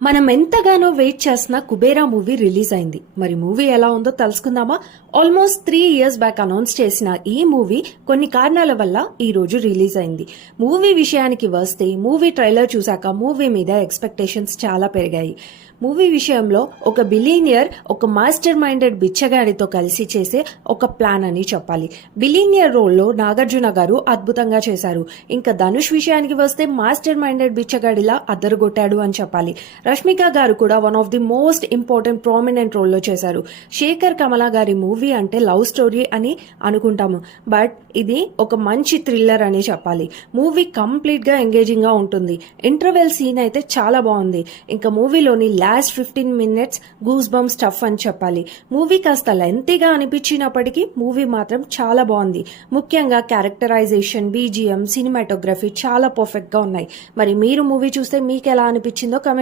మనం ఎంతగానో వెయిట్ చేసిన కుబేరా మూవీ రిలీజ్ అయింది. మరి మూవీ ఎలా ఉందో తెలుసుకుందామా? ఆల్మోస్ట్ 3 years బ్యాక్ అనౌన్స్ చేసిన ఈ మూవీ కొన్ని కారణాల వల్ల ఈ రోజు రిలీజ్ అయింది. మూవీ విషయానికి వస్తే మూవీ ట్రైలర్ చూశాక మూవీ మీద ఎక్స్పెక్టేషన్స్ చాలా పెరిగాయి. మూవీ విషయంలో ఒక బిలీనియర్ ఒక మాస్టర్ మైండెడ్ బిచ్చగాడితో కలిసి చేసే ఒక ప్లాన్ అని చెప్పాలి. బిలీనియర్ రోల్లో నాగార్జున గారు అద్భుతంగా చేశారు. ఇంకా ధనుష్ విషయానికి వస్తే మాస్టర్ మైండెడ్ బిచ్చగాడిలా అద్దరుగొట్టాడు అని చెప్పాలి. రష్మిక గారు కూడా one of the most important prominent రోల్లో చేశారు. శేఖర్ కమల గారి మూవీ అంటే లవ్ స్టోరీ అని అనుకుంటాము, బట్ ఇది ఒక మంచి థ్రిల్లర్ అని చెప్పాలి. మూవీ కంప్లీట్ గా ఎంగేజింగ్ గా ఉంటుంది. ఇంటర్వెల్ సీన్ అయితే చాలా బాగుంది. ఇంకా మూవీలోని last 15 minutes goose bump stuff అని చెప్పాలి. మూవీ కాస్త లెంతీగా అనిపించినప్పటికీ మూవీ మాత్రం చాలా బాగుంది. ముఖ్యంగా క్యారెక్టరైజేషన్, బీజిఎం, సినిమాటోగ్రఫీ చాలా పర్ఫెక్ట్ గా ఉన్నాయి. మరి మీరు మూవీ చూస్తే మీకు ఎలా అనిపించిందో కమెంట్